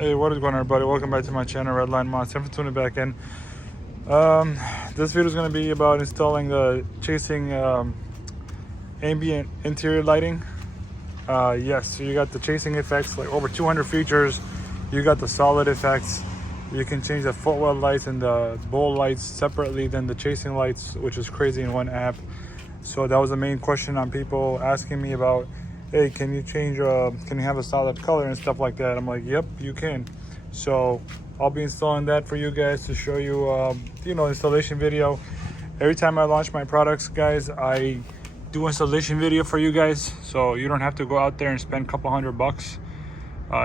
Hey, what is going on, everybody? Welcome back to my channel, RedLineMods. Thanks for tuning back in. This video is going to be about installing the chasing ambient interior lighting. Yes, so you got the chasing effects, like over 200 features. You got the solid effects. You can change the Footwell lights and the bowl lights separately than the chasing lights, which is crazy in one app. So that was the main question on people asking me about, hey, can you change, can you have a solid color and stuff like that? I'm like, yep, you can. So I'll be installing that for you guys to show you, installation video. Every time I launch my products, guys, I do installation video for you guys. So you don't have to go out there and spend a couple $100.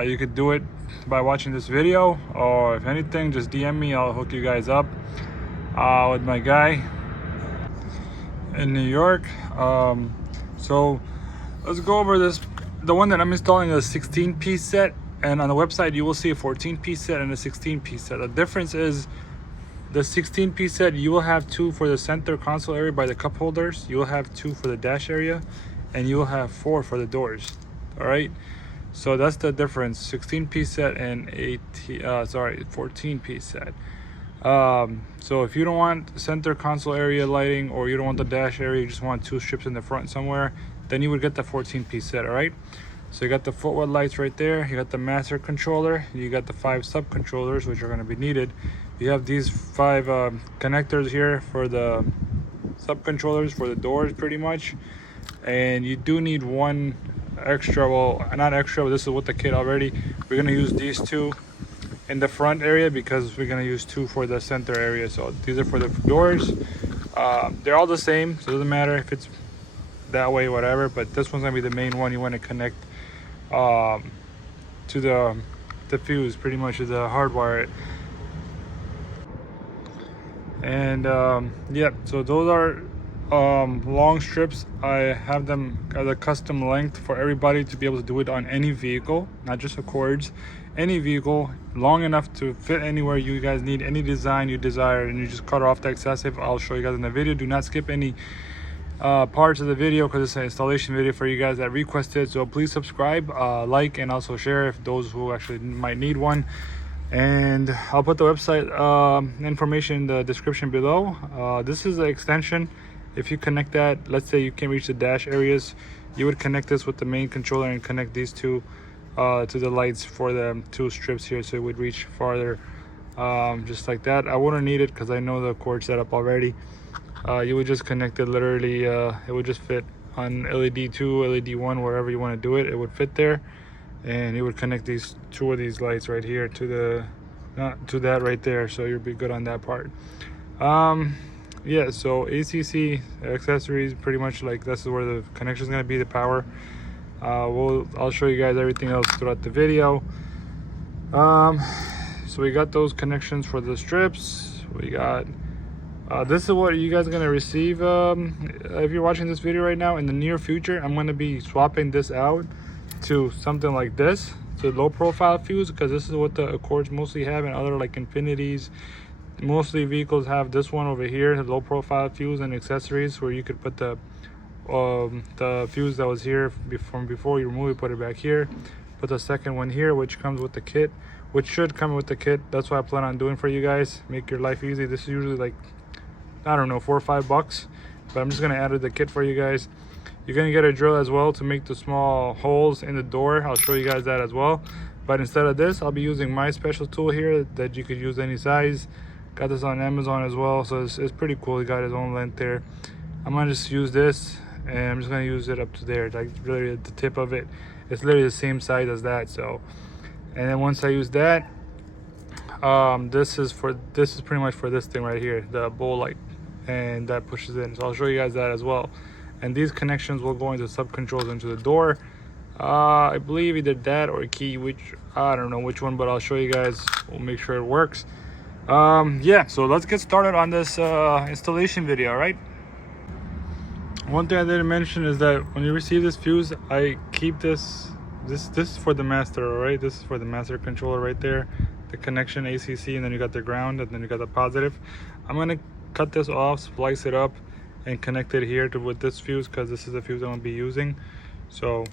You could do it by watching this video, or if anything, just DM me. I'll hook you guys up with my guy in New York. So let's go over this. The one that I'm installing is a 16-piece set, and on the website you will see a 14-piece set and a 16-piece set. The difference is the 16-piece set, you will have 2 for the center console area by the cup holders, you will have 2 for the dash area, and you will have 4 for the doors. All right, so that's the difference. 16-piece set and 14-piece set. So if you don't want center console area lighting, or you don't want the dash area, you just want 2 strips in the front somewhere, then you would get the 14-piece set. All right, so you got the Footwell lights right there, you got the master controller, you got the 5 sub controllers, which are going to be needed. You have these 5 connectors here for the sub controllers for the doors pretty much, and you do need one extra, well, not extra, but this is with the kit already. We're going to use these 2 in the front area because we're going to use 2 for the center area. So these are for the doors. They're all the same, so it doesn't matter if it's that way, whatever, but this one's gonna be the main one you want to connect to the fuse, pretty much, to the hardwire. And yeah, so those are long strips. I have them as a custom length for everybody to be able to do it on any vehicle, not just Accords, any vehicle, long enough to fit anywhere you guys need, any design you desire, and you just cut off the excessive. I'll show you guys in the video. Do not skip any parts of the video because it's an installation video for you guys that requested. So please subscribe, like, and also share if those who actually might need one. And I'll put the website information in the description below. This is an extension. If you connect that, let's say you can't reach the dash areas, you would connect this with the main controller and connect these 2 to the lights for the 2 strips here, so it would reach farther, just like that. I wouldn't need it because I know the cord setup already. You would just connect it literally, it would just fit on LED 2, LED 1, wherever you want to do it, it would fit there. And it would connect these 2 of these lights right here to the to that right there, so you'll be good on that part. Yeah, so ACC accessories, pretty much, like, this is where the connection is going to be, the power. I'll show you guys everything else throughout the video. So we got those connections for the strips. We got this is what you guys are going to receive if you're watching this video right now. In the near future, I'm going to be swapping this out to something like this, to low profile fuse, because this is what the Accords mostly have, and other like Infinities, mostly vehicles have this one over here, the low profile fuse and accessories, where you could put the fuse that was here from before you remove it, put it back here, put the second one here, which comes with the kit, which should come with the kit. That's what I plan on doing for you guys, make your life easy. This is usually like, I don't know, $4 or $5, but I'm just gonna add the kit for you guys. You're gonna get a drill as well to make the small holes in the door. I'll show you guys that as well. But instead of this, I'll be using my special tool here that you could use any size. Got this on Amazon as well, so it's pretty cool. He got his own length there. I'm gonna just use this, and I'm just gonna use it up to there, like really at the tip of it. It's literally the same size as that. So, and then once I use that, this is pretty much for this thing right here, the bowl light, and that pushes in. So I'll show you guys that as well. And these connections will go into sub controls into the door. I believe either that or a key, which I don't know which one, but I'll show you guys. We'll make sure it works. Yeah, so let's get started on this installation video. All right, one thing I didn't mention is that when you receive this fuse, I keep this is for the master. All right, this is for the master controller right there, the connection ACC, and then you got the ground, and then you got the positive. I'm gonna cut this off, splice it up, and connect it here with this fuse, because this is the fuse I'm gonna be using. So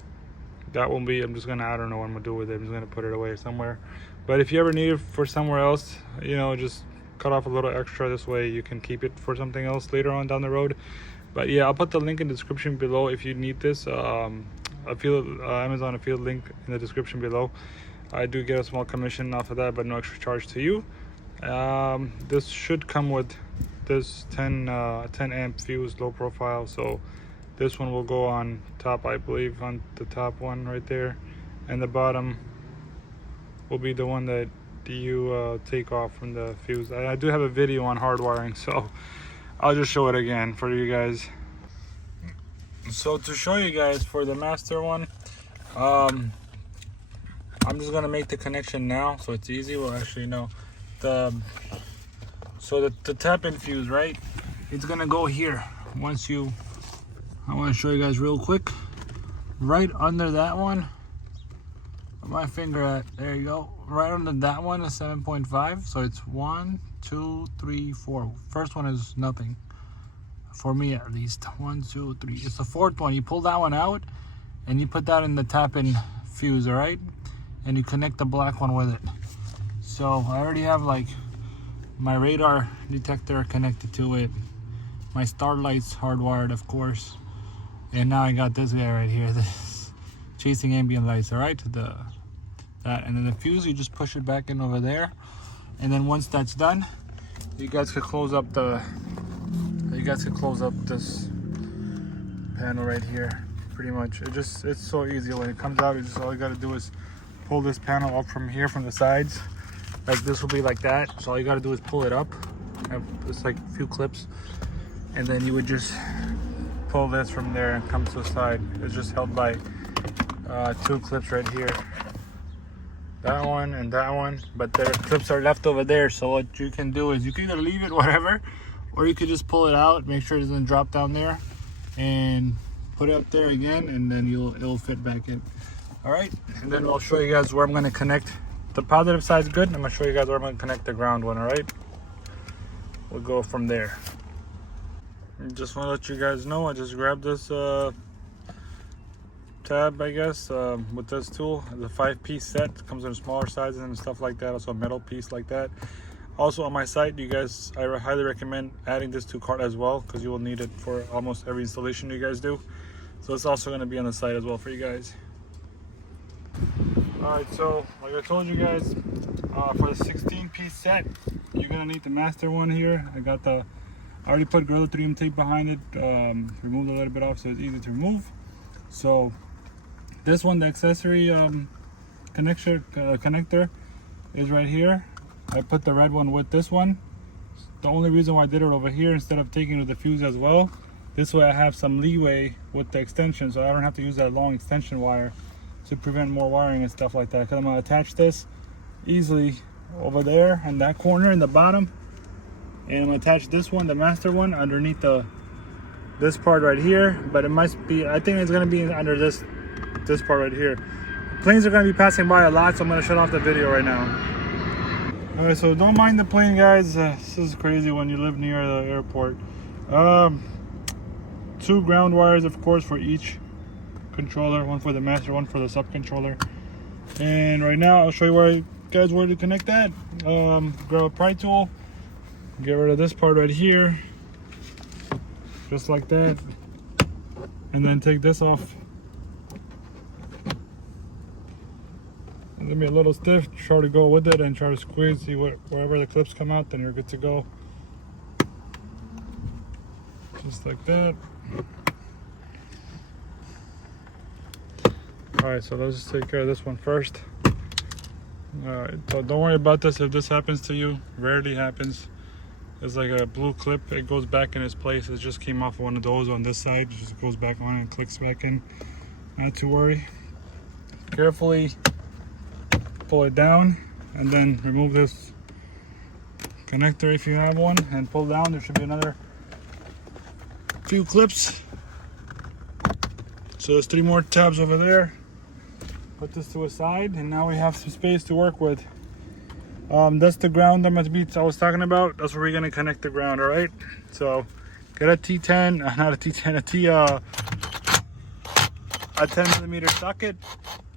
that won't be, I'm just gonna, I don't know what I'm gonna do with it. I'm just gonna put it away somewhere. But if you ever need it for somewhere else, you know, just cut off a little extra. This way you can keep it for something else later on down the road. But yeah, I'll put the link in the description below if you need this. Amazon affiliate link in the description below. I do get a small commission off of that, but no extra charge to you. This should come with this 10 amp fuse, low profile. So this one will go on top, I believe, on the top one right there, and the bottom will be the one that you take off from the fuse. I do have a video on hardwiring, so I'll just show it again for you guys. So to show you guys for the master one, I'm just gonna make the connection now so it's easy. Well, actually no, the tap in fuse, right, it's gonna go here. Once you, I want to show you guys real quick, right under that one, where my finger at, there you go, right under that one is 7.5. so it's 1, 2, 3, 4. First one is nothing for me, at least. 1, 2, 3, it's the fourth one. You pull that one out and you put that in the tap in fuse, all right, and you connect the black one with it. So I already have like my radar detector connected to it, my Starlights hardwired, of course, and now I got this guy right here, this chasing ambient lights, all right, that, and then the fuse, you just push it back in over there, and then once that's done, you guys could close up this panel right here. Pretty much, it's so easy. When it comes out, all you gotta do is pull this panel up from here, from the sides. Like this will be like that. So all you gotta do is pull it up. It's like a few clips, and then you would just pull this from there and come to the side. It's just held by 2 clips right here. That one and that one, but the clips are left over there. So what you can do is you can either leave it, whatever, or you could just pull it out, make sure it doesn't drop down there, and put it up there again, and then it'll fit back in. All right, and then I'll show you guys where I'm going to connect. The positive side's good. I'm going to show you guys where I'm going to connect the ground one. All right, we'll go from there. Just want to let you guys know, I just grabbed this tab, I guess, with this tool. The 5-piece set. It comes in smaller sizes and stuff like that, also a metal piece like that. Also on my site, you guys, I highly recommend adding this to cart as well, because you will need it for almost every installation you guys do. So it's also going to be on the site as well for you guys. Alright, so like I told you guys, for the 16-piece set, you're going to need the master one here. I already put Gorilla 3M tape behind it, removed a little bit off so it's easy to remove. So this one, the accessory connector is right here. I put the red one with this one. The only reason why I did it over here instead of taking it with the fuse as well, this way I have some leeway with the extension, so I don't have to use that long extension wire to prevent more wiring and stuff like that. Because I'm going to attach this easily over there in that corner in the bottom, and I'm going to attach this one, the master one, underneath this part right here. But it must be, I think it's going to be under this part right here. Planes are going to be passing by a lot, so I'm going to shut off the video right now. Alright, so don't mind the plane, guys. This is crazy when you live near the airport. 2 ground wires, of course, for each controller. One for the master, one for the sub controller. And right now, I'll show you guys where to connect that. Grab a pry tool, get rid of this part right here, just like that, and then take this off. Let me a little stiff, try to go with it and try to squeeze, see wherever the clips come out, then you're good to go. Just like that. Alright, so let's just take care of this one first. Alright, so don't worry about this if this happens to you. Rarely happens. It's like a blue clip, it goes back in its place. It just came off one of those on this side. It just goes back on and clicks back in. Not to worry. Carefully pull it down and then remove this connector if you have one, and pull down. There should be another few clips. So there's 3 more tabs over there. Put this to a side, and now we have some space to work with. That's the ground I was talking about. That's where we're gonna connect the ground. All right, so get a T10, not a T10, a 10mm socket.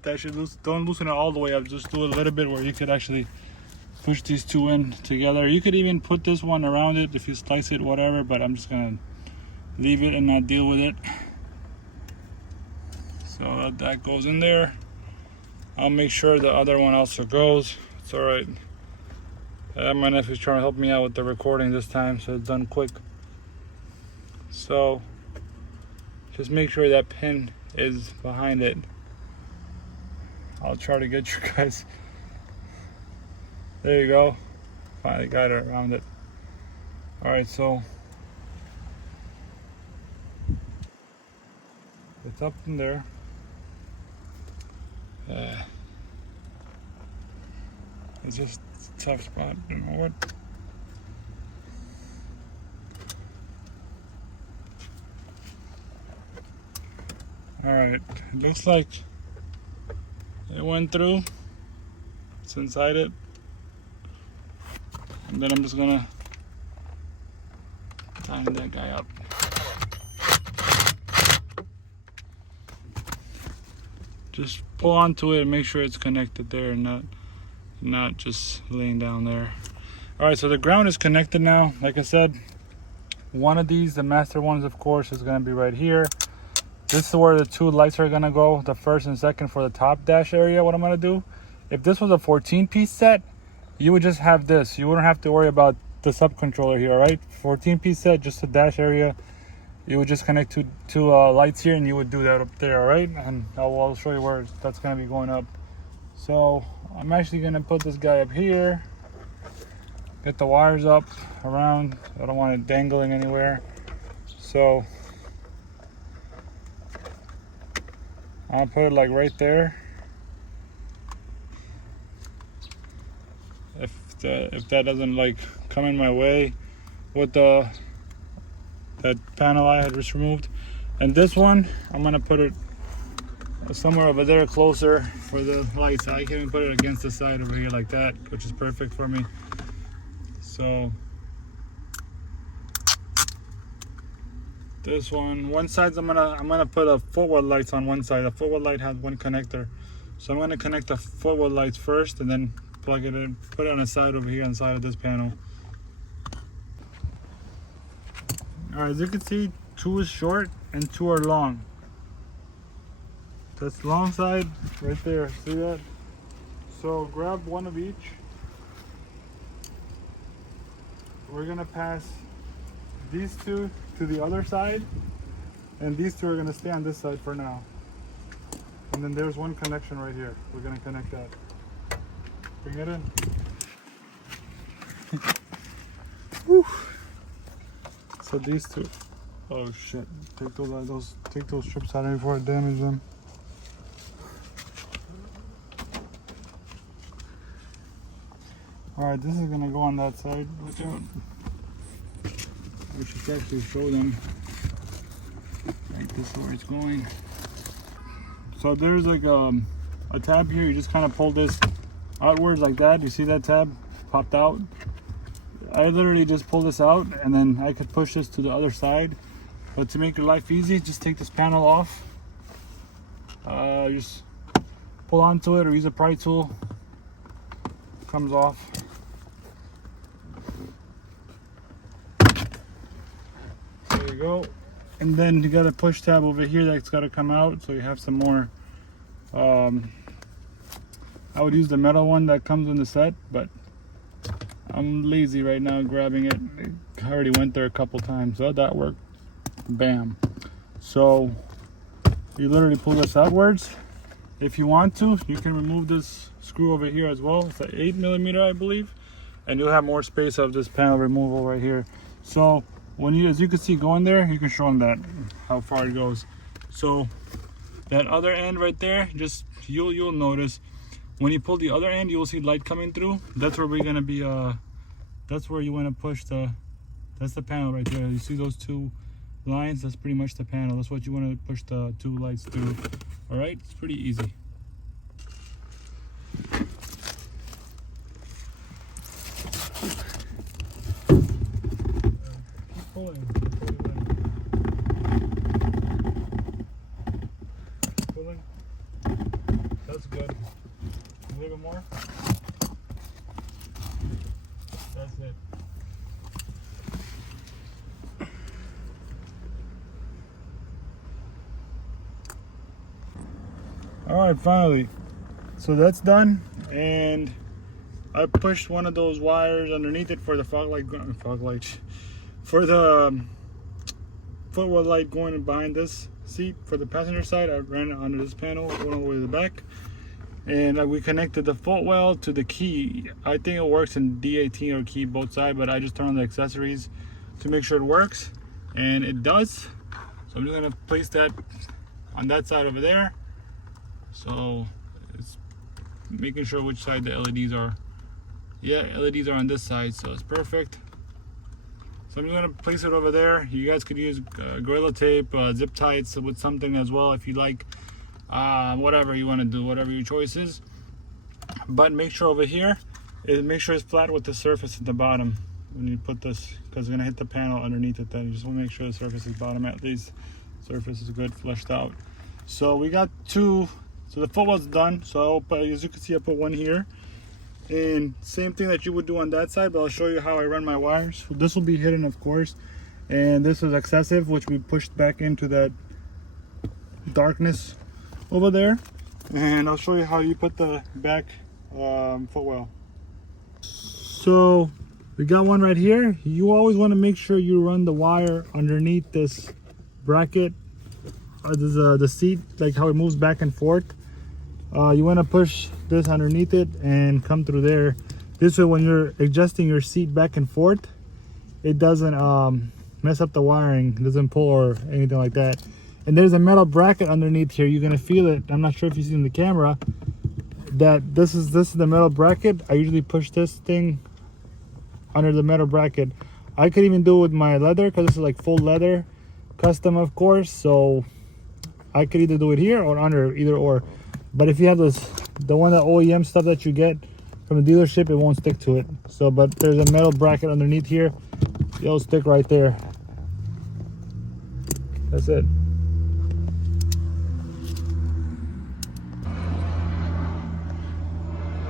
That should don't loosen it all the way up, just do a little bit where you could actually push these two in together. You could even put this one around it if you slice it, whatever, but I'm just gonna leave it and not deal with it. So that goes in there. I'll make sure the other one also goes. It's all right. My nephew's trying to help me out with the recording this time, so it's done quick. So just make sure that pin is behind it. I'll try to get you guys. There you go. Finally got it around it. All right, so it's up in there. It's just a tough spot, you know what? All right, it looks like it went through. It's inside it. And then I'm just gonna tighten that guy up. Just pull onto it and make sure it's connected there and not just laying down there. All right, so the ground is connected now. Like I said, one of these, the master ones, of course, is gonna be right here. This is where the two lights are gonna go, the first and second for the top dash area. What I'm gonna do, if this was a 14-piece set, you would just have this. You wouldn't have to worry about the sub controller here, all right? 14-piece set, just a dash area. You would just connect two lights here and you would do that up there, all right? And I'll show you where that's gonna be going up. So I'm actually gonna put this guy up here, get the wires up around. I don't want it dangling anywhere. So I'll put it like right there. If that doesn't like come in my way with that panel I had just removed. And this one, I'm gonna put it somewhere over there closer for the lights. I can even put it against the side over here like that, which is perfect for me. So this one side, I'm gonna put a Footwell lights on one side. The Footwell light has one connector, so I'm gonna connect the Footwell lights first and then plug it in, put it on the side over here on the side of this panel. All right, as you can see, 2 is short and 2 are long. That's the long side right there, see that? So grab one of each. We're gonna pass these two to the other side, and these two are gonna stay on this side for now. And then there's one connection right here. We're gonna connect that. Bring it in. Whew. So these two. Oh shit! Take those strips out before I damage them. All right, this is gonna go on that side. Look out! We should actually show them. Right, this is where it's going. So there's like a tab here. You just kind of pull this outwards like that. You see that tab popped out? I literally just pull this out and then I could push this to the other side. But to make your life easy, just take this panel off. Just pull onto it or use a pry tool. Comes off. There you go. And then you got a push tab over here that's got to come out, so you have some more. I would use the metal one that comes in the set, but I'm lazy right now grabbing it. I already went there a couple times, so that worked. Bam. So you literally pull this outwards. If you want to, you can remove this screw over here as well. It's an 8mm, I believe, and you'll have more space of this panel removal right here. So when you, as you can see, go in there, you can show them that how far it goes. So that other end right there, just you'll notice when you pull the other end, you will see light coming through. That's where we're gonna be. That's where you want to push the. That's the panel right there. You see those two lines? That's pretty much the panel. That's what you want to push the two lights through. All right, it's pretty easy. Keep pulling. little bit more. That's it. All right, finally. So that's done, and I pushed one of those wires underneath it for the fog light, for the footwell light going behind this seat for the passenger side. I ran it under this panel going all the way to the back, and we connected the footwell to the key. I think it works in D18 or key both sides, but I just turned on the accessories to make sure it works, and it does. So I'm just gonna place that on that side over there. So it's making sure which side the LEDs are. Yeah, LEDs are on this side, so it's perfect. So I'm just gonna place it over there. You guys could use Gorilla Tape, zip ties with something as well if you like. Whatever you want to do, whatever your choice is. But make sure over here, make sure it's flat with the surface at the bottom when you put this, because it's gonna hit the panel underneath it. Then you just want to make sure the surface is bottom, at least surface is good, flushed out. So we got two. So the footwell's done. So as you can see, I put one here. And same thing that you would do on that side, but I'll show you how I run my wires. So this will be hidden, of course, and this is excessive, which we pushed back into that darkness over there. And I'll show you how you put the back footwell. So we got one right here. You always want to make sure you run the wire underneath this bracket, the seat, like how it moves back and forth. You want to push this underneath it and come through there. This way, when you're adjusting your seat back and forth, it doesn't mess up the wiring, it doesn't pull or anything like that. And there's a metal bracket underneath here. You're gonna feel it. I'm not sure if you see in the camera that this is the metal bracket. I usually push this thing under the metal bracket. I could even do it with my leather, because this is like full leather, custom of course. So I could either do it here or under, either or. But if you have this, the one that OEM stuff that you get from the dealership, it won't stick to it. So, but there's a metal bracket underneath here. It'll stick right there. That's it.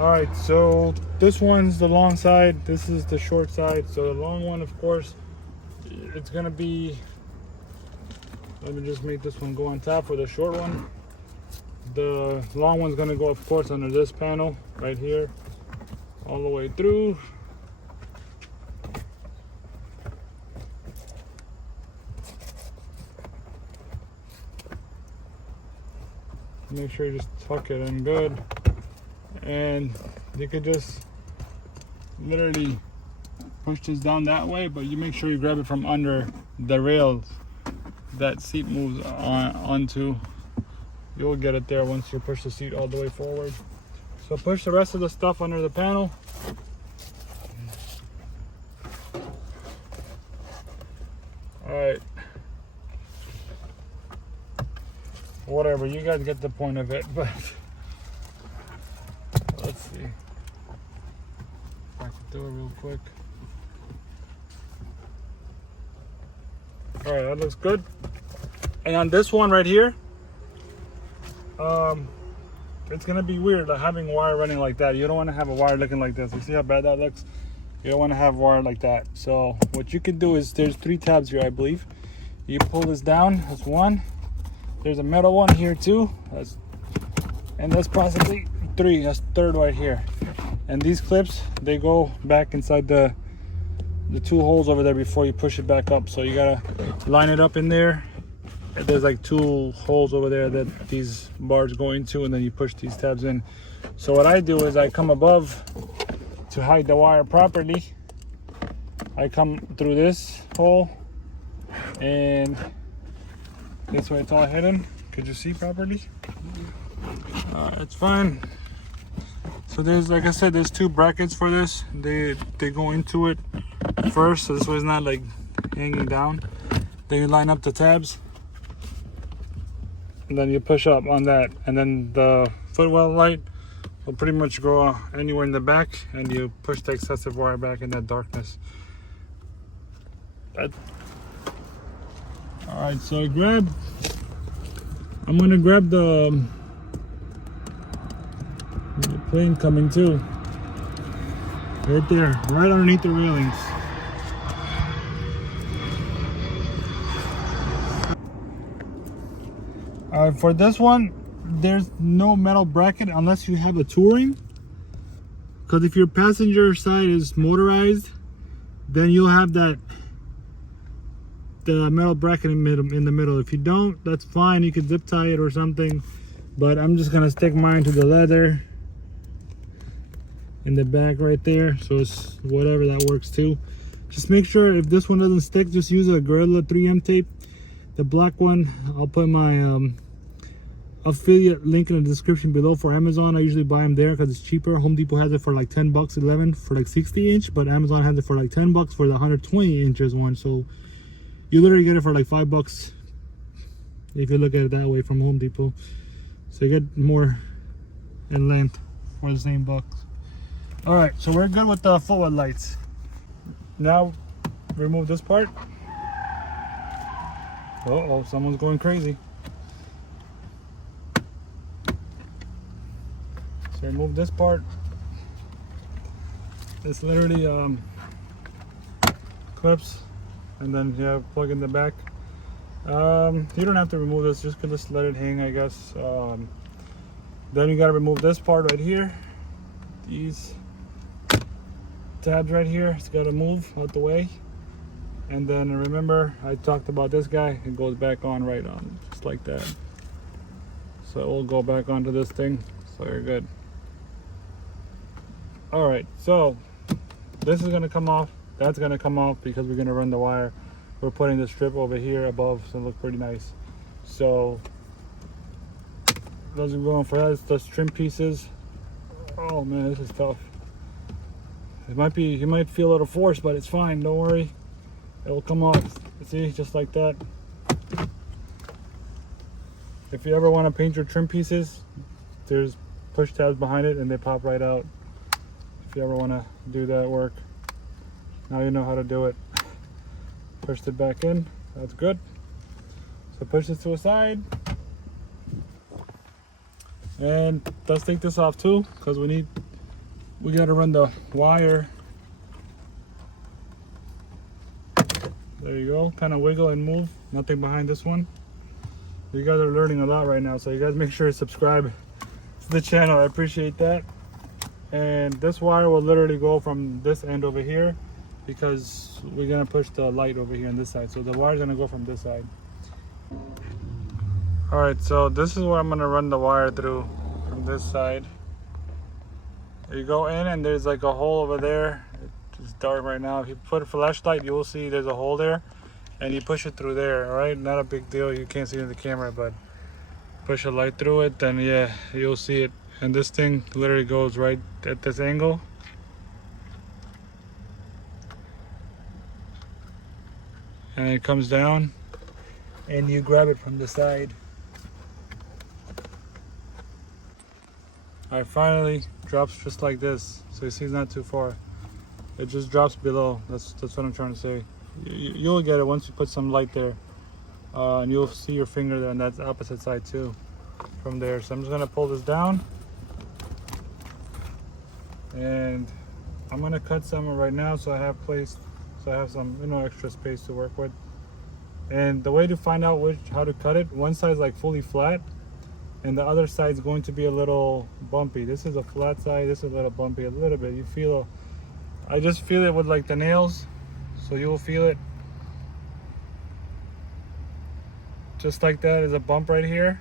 All right, so this one's the long side. This is the short side. So the long one, of course, it's gonna be, let me just make this one go on top for the short one. The long one's gonna go, of course, under this panel right here, all the way through. Make sure you just tuck it in good, and you could just literally push this down that way, but you make sure you grab it from under the rails that seat moves onto. You'll get it there once you push the seat all the way forward. So push the rest of the stuff under the panel. All right. Whatever, you guys get the point of it, but let's see. If I can do it real quick. All right, that looks good. And on this one right here, it's gonna be weird having wire running like that. You don't want to have a wire looking like this. You see how bad that looks? You don't want to have wire like that. So what you can do is, there's 3 tabs here, I believe. You pull this down. That's one. There's a metal one here too. And that's possibly 3. That's 3rd right here. And these clips, they go back inside the 2 holes over there before you push it back up. So you gotta line it up in there. There's like 2 holes over there that these bars go into, and then you push these tabs in. So what I do is I come above to hide the wire properly. I come through this hole, and this way it's all hidden. Could you see properly? It's fine. So there's, like I said, there's 2 brackets for this. They go into it first, so this way it's not like hanging down. Then you line up the tabs, and then you push up on that, and then the footwell light will pretty much go anywhere in the back, and you push the excessive wire back in that darkness. All right, so I'm gonna grab the crane coming too. Right there, right underneath the railings. For this one, there's no metal bracket unless you have a touring. Because if your passenger side is motorized, then you'll have the metal bracket in the middle. If you don't, that's fine. You can zip tie it or something. But I'm just gonna stick mine to the leather in the back right there. So it's whatever, that works too. Just make sure if this one doesn't stick, just use a Gorilla 3M tape. The black one, I'll put my affiliate link in the description below for Amazon. I usually buy them there because it's cheaper. Home Depot has it for like 10 bucks, 11 for like 60 inch, but Amazon has it for like 10 bucks for the 120 inches one. So you literally get it for like 5 bucks if you look at it that way from Home Depot. So you get more in length for the same bucks. All right, so we're good with the Footwell lights. Now remove this part. Uh-oh, someone's going crazy. So remove this part. It's literally clips, and then you have plug in the back. You don't have to remove this, just let it hang, I guess. Then you gotta remove this part right here. These tabs right here, it's gotta move out the way. And then remember, I talked about this guy. It goes back on right on, just like that. So it will go back onto this thing. So you're good. All right, so this is gonna come off. That's gonna come off because we're gonna run the wire. We're putting the strip over here above, so it looks pretty nice. So those are going for that. It's those trim pieces. Oh man, this is tough. It might be, you might feel a little force, but it's fine. Don't worry. It will come off. See, just like that. If you ever want to paint your trim pieces, there's push tabs behind it and they pop right out. If you ever want to do that work, now you know how to do it. Pushed it back in. That's good. So push this to a side. And let's take this off too, because we got to run the wire. There you go. Kind of wiggle and move. Nothing behind this one. You guys are learning a lot right now, so you guys make sure to subscribe to the channel. I appreciate that. And this wire will literally go from this end over here, because we're gonna push the light over here on this side. So the wire's gonna go from this side. All right, so this is where I'm gonna run the wire through from this side. You go in and there's like a hole over there. It's dark right now. If you put a flashlight, you will see there's a hole there, and you push it through there. All right, not a big deal. You can't see it in the camera, but push a light through it, then yeah, you'll see it. And this thing literally goes right at this angle. And it comes down, and you grab it from the side. All right, finally drops just like this. So you see it's not too far. It just drops below. That's what I'm trying to say. You'll get it once you put some light there. And you'll see your finger there, and that's the opposite side too from there. So I'm just gonna pull this down. And I'm gonna cut some right now so I have some, you know, extra space to work with. And the way to find out how to cut it, one side is like fully flat and the other side is going to be a little bumpy. This is a flat side, this is a little bumpy, a little bit. I just feel it with like the nails, so you'll feel it. Just like that is a bump right here.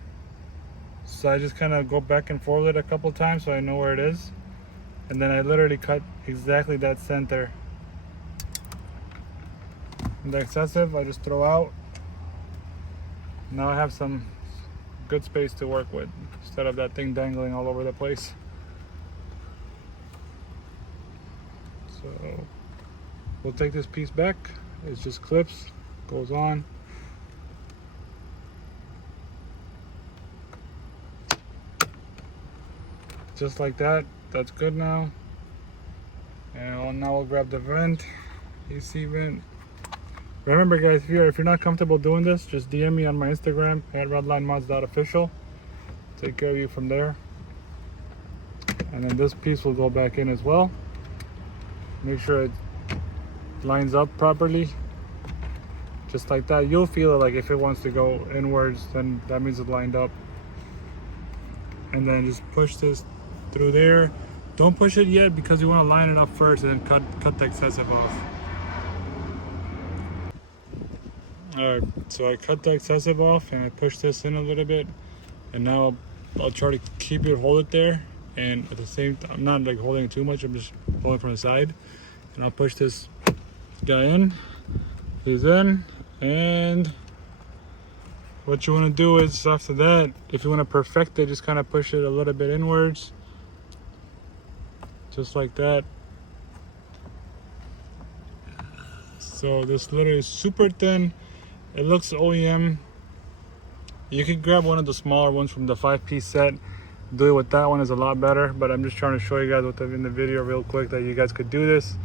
So I just kind of go back and forth it a couple times so I know where it is. And then I literally cut exactly that center. And the excessive, I just throw out. Now I have some good space to work with instead of that thing dangling all over the place. So we'll take this piece back. It's just clips, goes on. Just like that. That's good now. And now we'll grab the vent, AC vent. Remember guys, if you're not comfortable doing this, just DM me on my Instagram at RedLineMods.official. Take care of you from there. And then this piece will go back in as well. Make sure it lines up properly. Just like that. You'll feel it, like if it wants to go inwards, then that means it's lined up. And then just push this through there. Don't push it yet because you want to line it up first and then cut the excessive off. Alright, so I cut the excessive off and I push this in a little bit. And now I'll try to keep it, hold it there. And at the same time, I'm not like holding it too much, I'm just holding from the side. And I'll push this guy in. He's in. And what you want to do is, after that, if you want to perfect it, just kind of push it a little bit inwards. Just like that. So this literally is super thin. It looks OEM. You can grab one of the smaller ones from the 5-piece set. Do it with that one, is a lot better. But I'm just trying to show you guys in the video real quick that you guys could do this.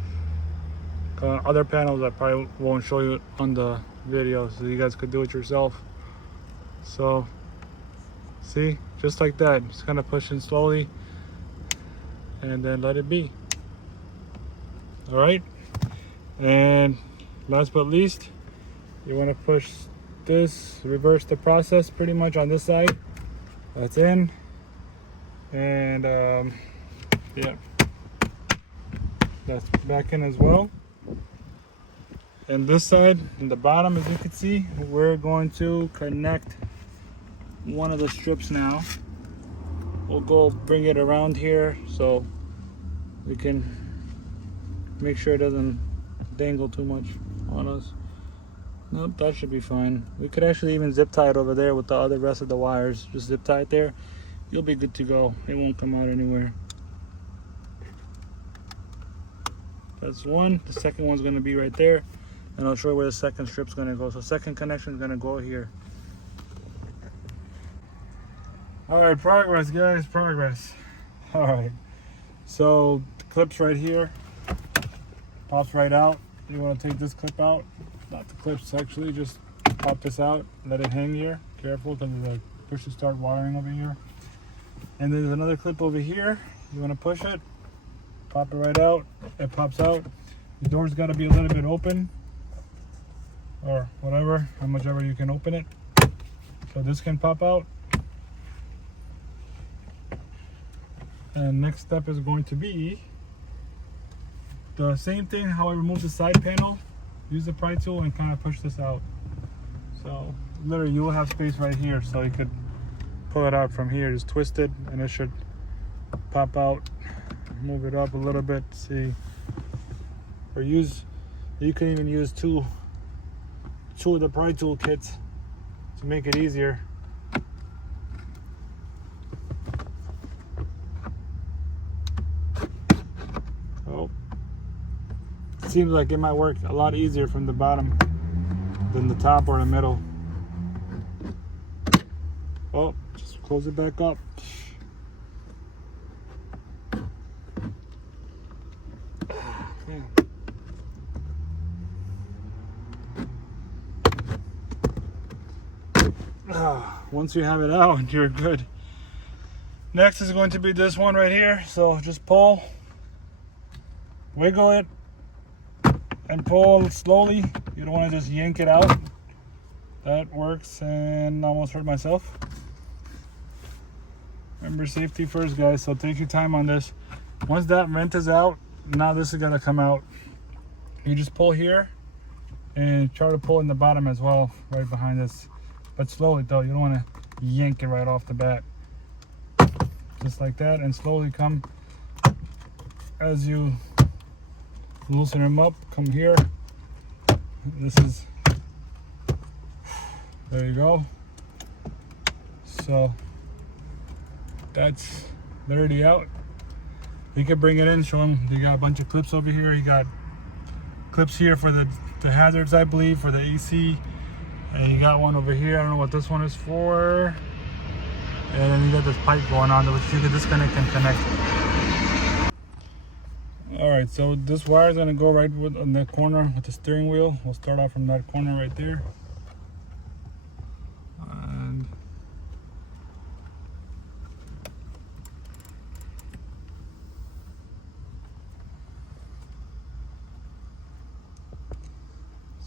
Other panels I probably won't show you on the video, so you guys could do it yourself. So see, just like that, just kind of push in slowly and then let it be. All right, and last but least, you want to push this, reverse the process pretty much on this side. That's in. And yeah, that's back in as well. And this side, in the bottom, as you can see, we're going to connect one of the strips now. We'll go bring it around here so we can make sure it doesn't dangle too much on us. Nope, that should be fine. We could actually even zip tie it over there with the other rest of the wires. Just zip tie it there. You'll be good to go. It won't come out anywhere. That's one. The second one's going to be right there. And I'll show you where the second strip's going to go. So second connection is going to go here. Alright, progress guys, progress. Alright, so the clip's right here. Pops right out. You want to take this clip out. Not the clips actually, just pop this out. Let it hang here. Careful because there's a push to start wiring over here. And then there's another clip over here. You want to push it. Pop it right out. It pops out. The door's got to be a little bit open. Or whatever, how much ever you can open it. So this can pop out. And next step is going to be the same thing, how I remove the side panel. Use the pry tool and kind of push this out. So literally you will have space right here, so you could pull it out from here. Just twist it and it should pop out. Move it up a little bit, see. Or you can even use two of the pry tool kits to make it easier. Oh, it seems like it might work a lot easier from the bottom than the top or the middle. Oh, just close it back up. Once you have it out, you're good. Next is going to be this one right here. So just pull, wiggle it, and pull slowly. You don't want to just yank it out. That works, and I almost hurt myself. Remember, safety first, guys, so take your time on this. Once that vent is out, now this is gonna come out. You just pull here and try to pull in the bottom as well, right behind this. But slowly though, you don't want to yank it right off the bat. Just like that, and slowly come as you loosen them up. Come here. This is, there you go. So that's literally out. You can bring it in, show them you got a bunch of clips over here. You got clips here for the hazards, I believe, for the AC. And you got one over here. I don't know what this one is for. And then you got this pipe going on which you can disconnect and connect. Alright, so this wire is going to go right on that corner with the steering wheel. We'll start off from that corner right there. And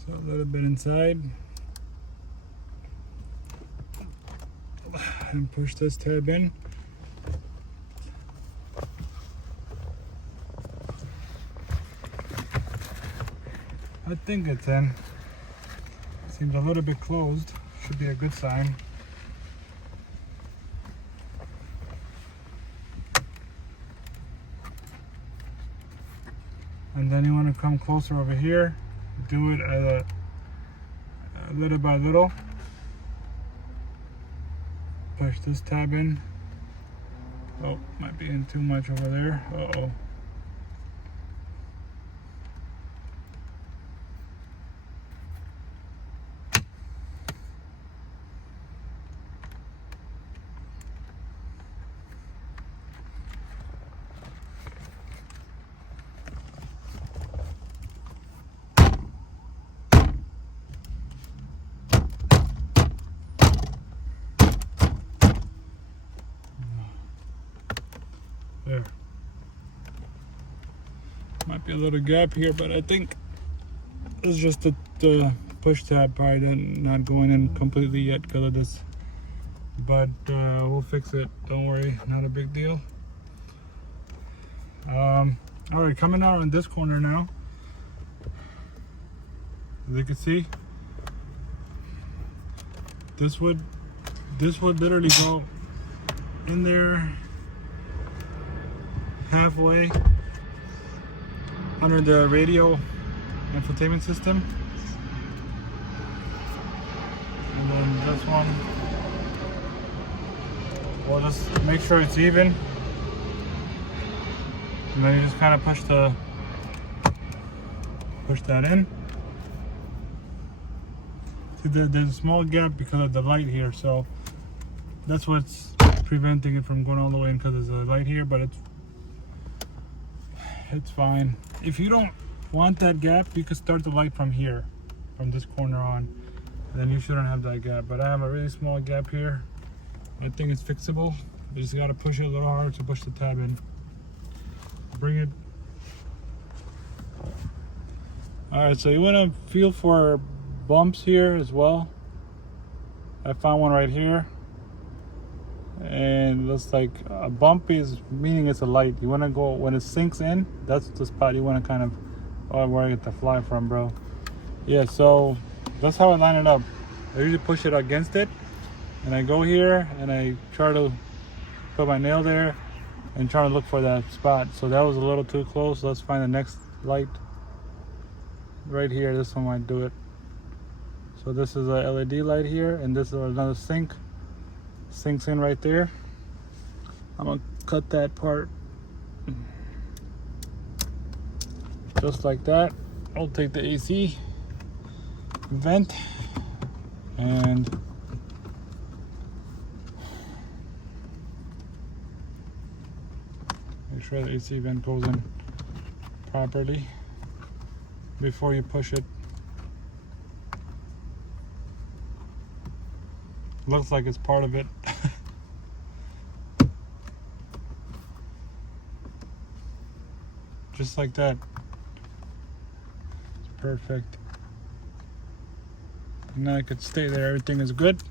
So a little bit inside. And push this tab in. I think it's in. Seems a little bit closed. Should be a good sign. And then you want to come closer over here. Do it at a little by little. Push this tab in. Oh, might be in too much over there. Uh-oh. There. Might be a little gap here, but I think it's just the push tab probably not going in completely yet because of this. But we'll fix it. Don't worry, not a big deal. All right, coming out on this corner now. As you can see, this would literally go in there halfway under the radio infotainment system, and then this one we'll just make sure it's even, and then you just kind of push that in. See, there's a small gap because of the light here, so that's what's preventing it from going all the way in, because there's a light here, but it's fine. If you don't want that gap, you could start the light from here, from this corner on, then you shouldn't have that gap. But I have a really small gap here. I think it's fixable. You just got to push it a little harder to push the tab in. Bring it. Alright, so you want to feel for bumps here as well. I found one right here, and it looks like a bump is meaning it's a light. You want to go when it sinks in, that's the spot you want to kind of, oh, where I get the fly from, bro. Yeah, so that's how I line it up. I usually push it against it, and I go here and I try to put my nail there and try to look for that spot. So that was a little too close. Let's find the next light right here. This one might do it. So this is a LED light here, and this is another sinks in right there. I'm gonna cut that part just like that. I'll take the AC vent and make sure the AC vent goes in properly before you push it. Looks like it's part of it. Just like that. It's perfect. And now it could stay there. Everything is good.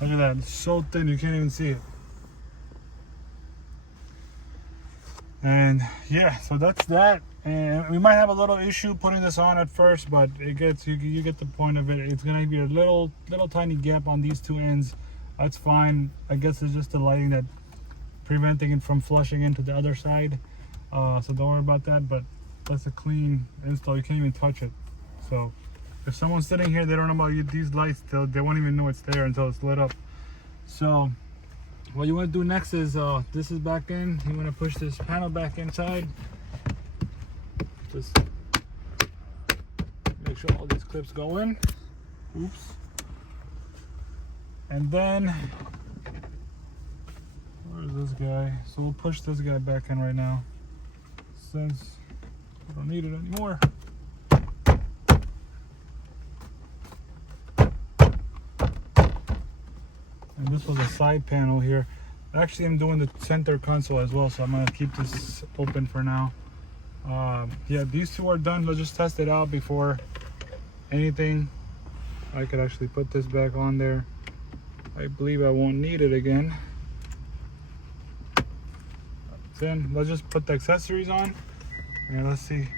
Look at that. It's so thin you can't even see it. And yeah, so that's that. And we might have a little issue putting this on at first, but it gets you get the point of it. It's gonna be a little tiny gap on these two ends. That's fine. I guess it's just the lighting that preventing it from flushing into the other side. So don't worry about that. But that's a clean install. You can't even touch it. So if someone's sitting here, they don't know about these lights, they won't even know it's there until it's lit up. So what you want to do next is this is back in. You want to push this panel back inside. Just make sure all these clips go in. Oops. And then where's this guy? So we'll push this guy back in right now, since we don't need it anymore. And this was a side panel here. Actually, I'm doing the center console as well, so I'm gonna keep this open for now. Yeah, these two are done. Let's just test it out before anything. I could actually put this back on there. I believe I won't need it again. Then let's just put the accessories on and let's see.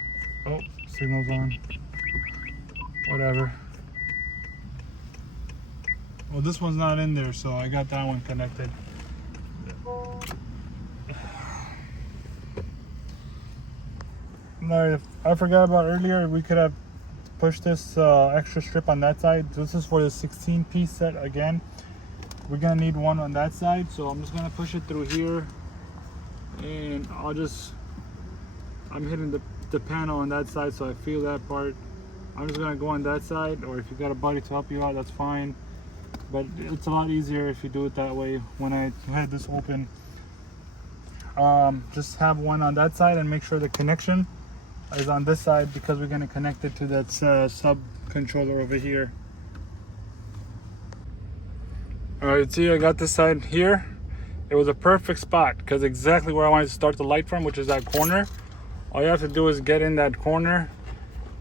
Oh, signal's on. Whatever. Well, this one's not in there, so I got that one connected. No, I forgot about earlier, we could have pushed this extra strip on that side. This is for the 16-piece set again. We're gonna need one on that side, so I'm just gonna push it through here, and I'm hitting the panel on that side, so I feel that part. I'm just gonna go on that side, or if you got a buddy to help you out, that's fine. But it's a lot easier if you do it that way. When I had this open, just have one on that side and make sure the connection is on this side, because we're gonna connect it to that sub controller over here. All right, see, I got this side here. It was a perfect spot because exactly where I wanted to start the light from, which is that corner. All you have to do is get in that corner.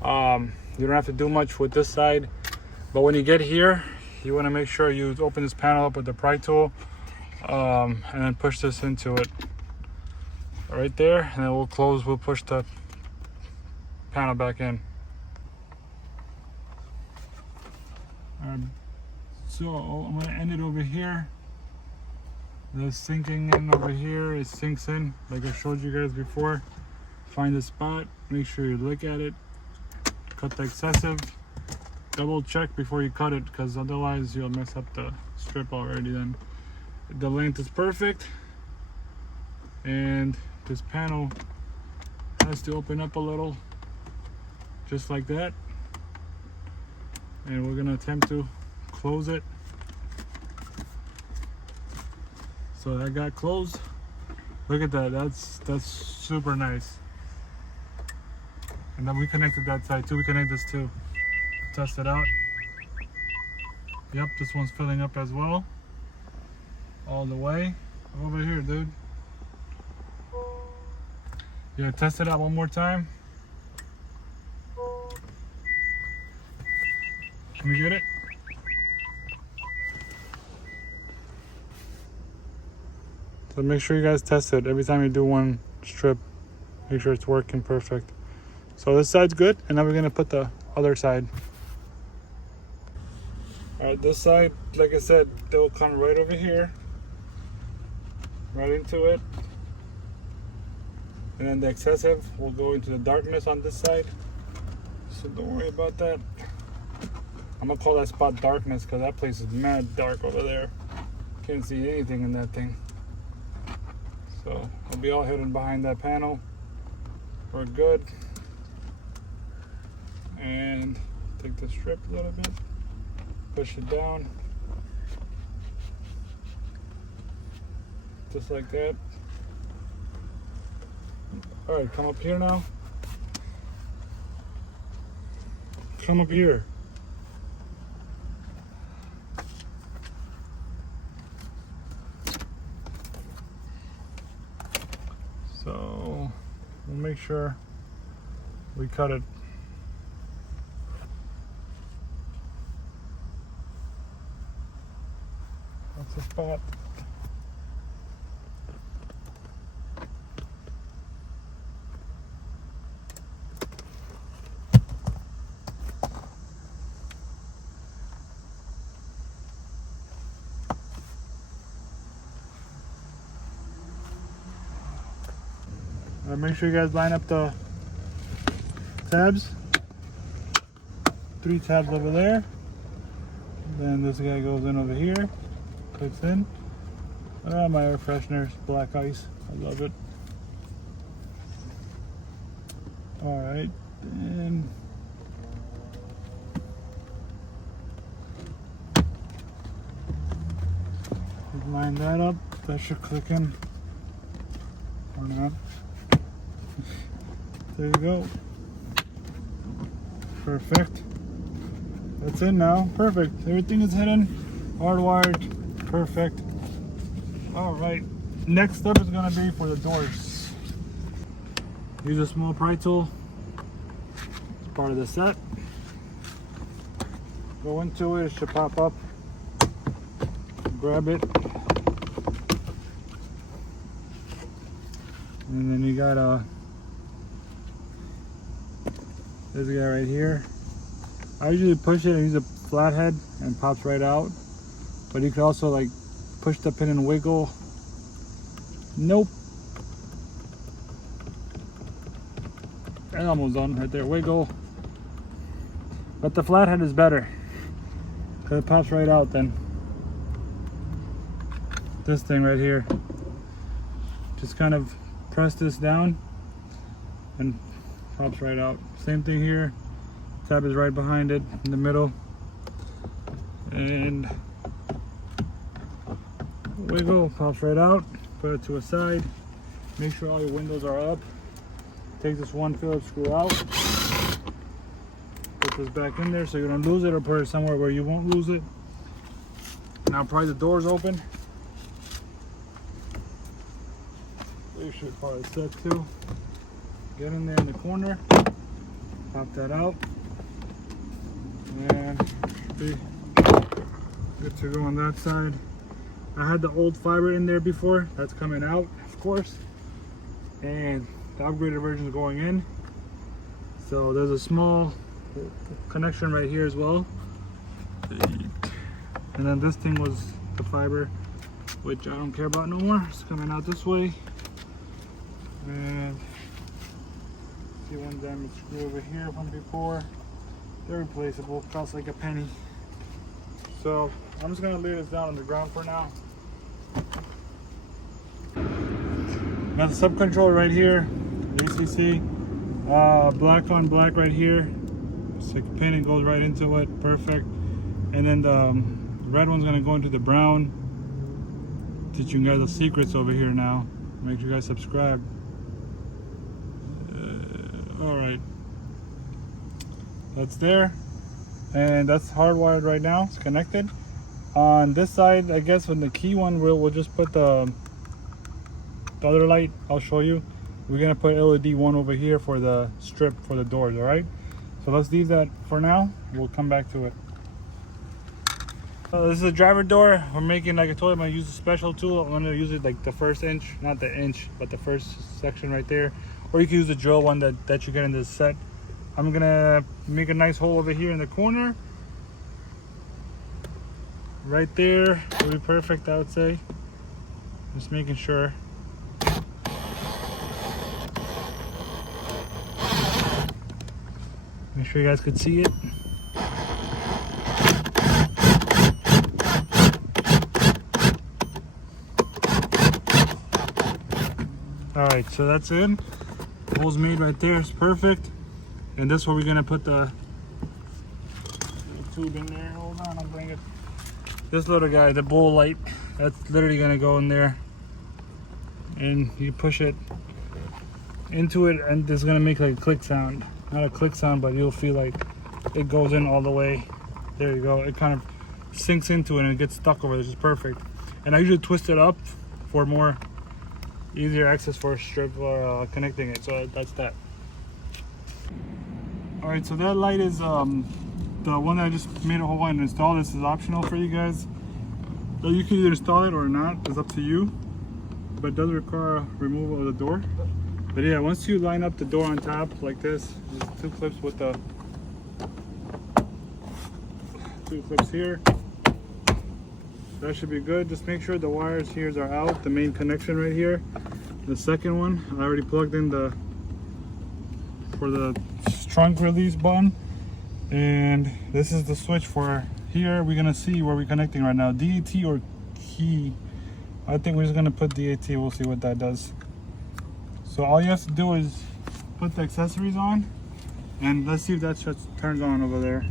You don't have to do much with this side, but when you get here, you want to make sure you open this panel up with the pry tool, and then push this into it right there, and then we'll push the panel back in. So I'm going to end it over here. The sinking in over here, it sinks in like I showed you guys before. Find the spot, make sure you look at it, cut the excessive, double check before you cut it, because otherwise you'll mess up the strip already. Then the length is perfect, and this panel has to open up a little, just like that, and we're gonna attempt to close it. So that got closed. Look at that, that's super nice. And then we connected that side too. We connect this too. Test it out. Yep, this one's filling up as well. All the way over here, dude. Yeah, test it out one more time. Can we get it? So make sure you guys test it every time you do one strip. Make sure it's working perfect. So this side's good, and now we're gonna put the other side. All right, this side, like I said, they'll come right over here, right into it, and then the excessive will go into the darkness on this side. So don't worry about that. I'm gonna call that spot darkness because that place is mad dark over there. Can't see anything in that thing. So it'll be all hidden behind that panel. We're good. And take the strip a little bit, push it down, just like that. All right, come up here now. Come up here. So we'll make sure we cut it. That's the spot. Make sure you guys line up the tabs. 3 tabs over there. Then this guy goes in over here. Clicks in. My air freshener, black ice. I love it. Alright. And line that up. That should click in. Or not. There you go. Perfect. That's in now. Perfect. Everything is hidden. Hardwired. Perfect. Alright. Next step is going to be for the doors. Use a small pry tool. It's part of the set. Go into it, it should pop up. Grab it. And then you got this guy right here. I usually push it and use a flathead and pops right out. But you can also like push the pin and wiggle. Nope. And almost done right there. Wiggle. But the flathead is better because it pops right out then. This thing right here. Just kind of press this down and pops right out. Same thing here. Tab is right behind it in the middle. And wiggle, pops right out. Put it to a side. Make sure all your windows are up. Take this one Phillips screw out. Put this back in there so you don't lose it, or put it somewhere where you won't lose it. Now pry the doors open. You should probably set too. Get in there in the corner. Pop that out. And be good to go on that side. I had the old fiber in there before. That's coming out, of course. And the upgraded version is going in. So there's a small connection right here as well. And then this thing was the fiber, which I don't care about no more. It's coming out this way. And see one damaged screw over here from before. They're replaceable, cost like a penny. So I'm just gonna lay this down on the ground for now. Got the sub controller right here, ACC, black on black right here. It's like a pin and goes right into it, perfect. And then the red one's gonna go into the brown. Teaching you guys the secrets over here now. Make sure you guys subscribe. All right, that's there, and that's hardwired right now. It's connected. On this side, I guess on the key one, we'll just put the other light. I'll show you. We're gonna put LED one over here for the strip for the doors. All right, so let's leave that for now. We'll come back to it. This is a driver door. We're making, like I told you, I'm gonna use a special tool. I'm gonna use it like the first inch, not the inch, but the first section right there. Or you can use the drill one that you get in this set. I'm gonna make a nice hole over here in the corner. Right there, will be perfect, I would say. Just making sure. Make sure you guys could see it. All right, so that's in. Hole's made right there, it's perfect. And this is where we're gonna put the little tube in there. Hold on, I'll bring it. This little guy, the bull light, that's literally gonna go in there. And you push it into it and it's gonna make like a click sound. Not a click sound, but you'll feel like it goes in all the way. There you go. It kind of sinks into it and it gets stuck over there, which is perfect. And I usually twist it up for more easier access for a strip or connecting it. So that's that. All right, so that light is the one that I just made a whole one and install. This is optional for you guys. So you can either install it or not, it's up to you, but it does require removal of the door. But yeah, once you line up the door on top like this, there's two clips with the two clips here. That should be good. Just make sure the wires here are out, the main connection right here. The second one, I already plugged in for the trunk release button. And this is the switch for here. We're gonna see where we're connecting right now, DAT or key. I think we're just gonna put DAT, we'll see what that does. So all you have to do is put the accessories on and let's see if that just turns on over there.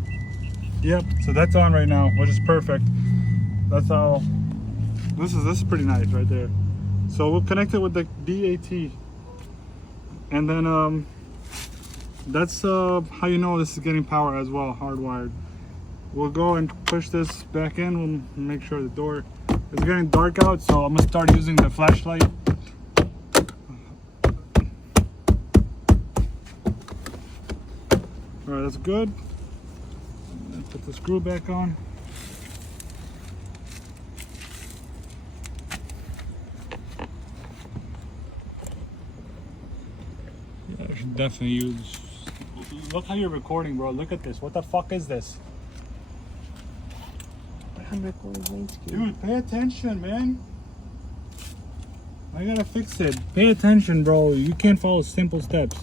Yep, so that's on right now, which is perfect. That's how, this is pretty nice right there. So we'll connect it with the DAT. And then that's how you know this is getting power as well, hardwired. We'll go and push this back in. We'll make sure the door is getting dark out, so I'm gonna start using the flashlight. All right, that's good. Put the screw back on. Yeah, I should definitely use. Look how you're recording, bro. Look at this. What the fuck is this? I'm recording range. Dude, pay attention, man. I gotta fix it. Pay attention, bro. You can't follow simple steps.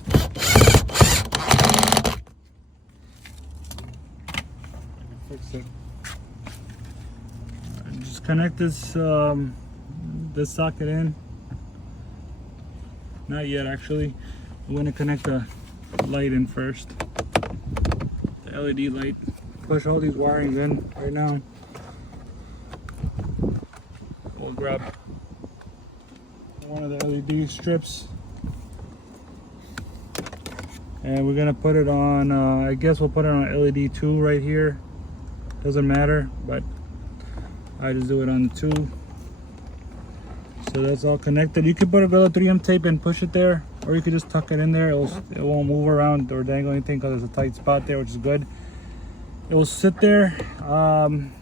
Fix it. Just connect this this socket in. Not yet, actually. I'm gonna connect the light in first. The LED light. Push all these wirings in right now. We'll grab one of the LED strips and we're gonna put it on I guess we'll put it on LED 2 right here. Doesn't matter, but I just do it on the 2. So that's all connected. You could put a Gorilla 3M tape and push it there, or you could just tuck it in there. It won't move around or dangle anything because there's a tight spot there, which is good. It will sit there. And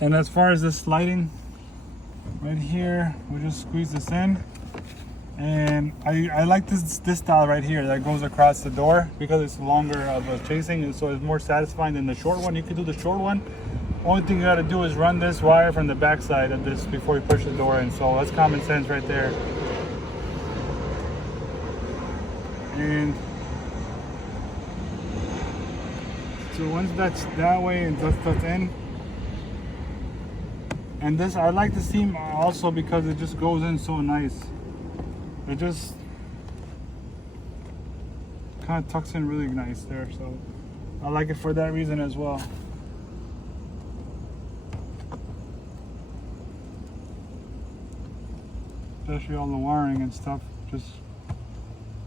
as far as this lighting right here, we'll just squeeze this in. And I like this style right here that goes across the door because it's longer of a chasing, and so it's more satisfying than the short one. You could do the short one. Only thing you got to do is run this wire from the back side of this before you push the door in. So that's common sense right there. And so once that's that way and that's in. And this, I like the seam also because it just goes in so nice. It just kind of tucks in really nice there, so I like it for that reason as well. Especially all the wiring and stuff just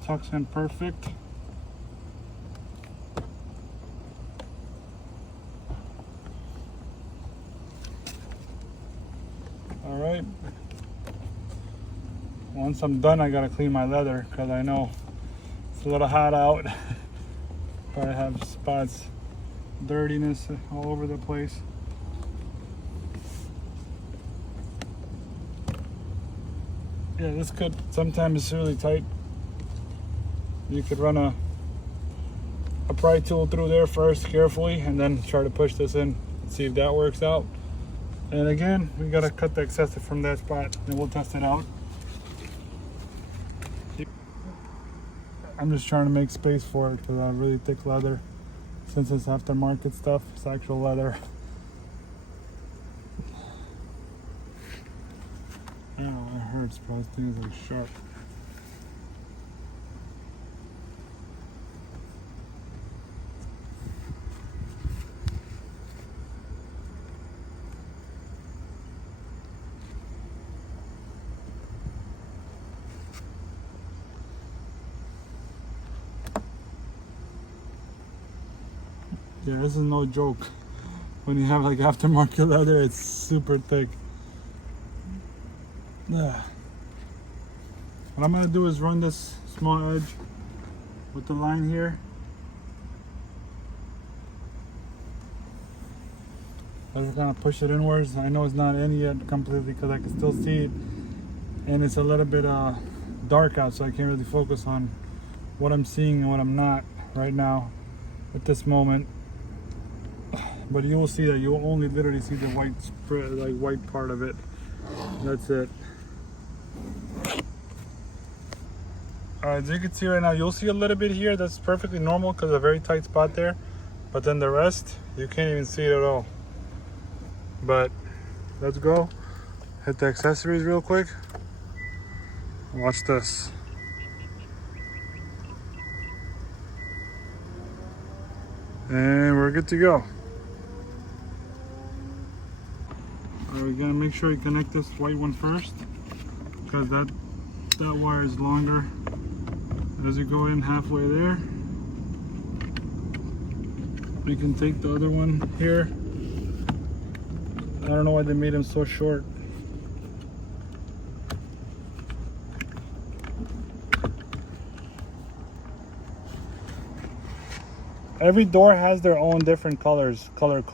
tucks in perfect. All right. Once I'm done, I gotta clean my leather because I know it's a little hot out. Probably have spots, dirtiness all over the place. Yeah, this could sometimes it's really tight. You could run a pry tool through there first carefully and then try to push this in, see if that works out. And again, we gotta cut the excessive from that spot and we'll test it out. I'm just trying to make space for it because I have really thick leather. Since it's aftermarket stuff, it's actual leather. Oh, it hurts, bro. This thing is like sharp. Yeah, this is no joke. When you have like aftermarket leather, it's super thick. Yeah. What I'm gonna do is run this small edge with the line here. I'm just gonna push it inwards. I know it's not in yet completely because I can still see it, and it's a little bit dark out, so I can't really focus on what I'm seeing and what I'm not right now at this moment. But you will see that you will only literally see the white spread, like white part of it. That's it. Alright, as you can see right now, you'll see a little bit here that's perfectly normal because a very tight spot there. But then the rest, you can't even see it at all. But let's go. Hit the accessories real quick. Watch this. And we're good to go. We're gonna make sure you connect this white one first because that wire is longer. As you go in halfway there, we can take the other one here. I don't know why they made them so short. Every door has their own different color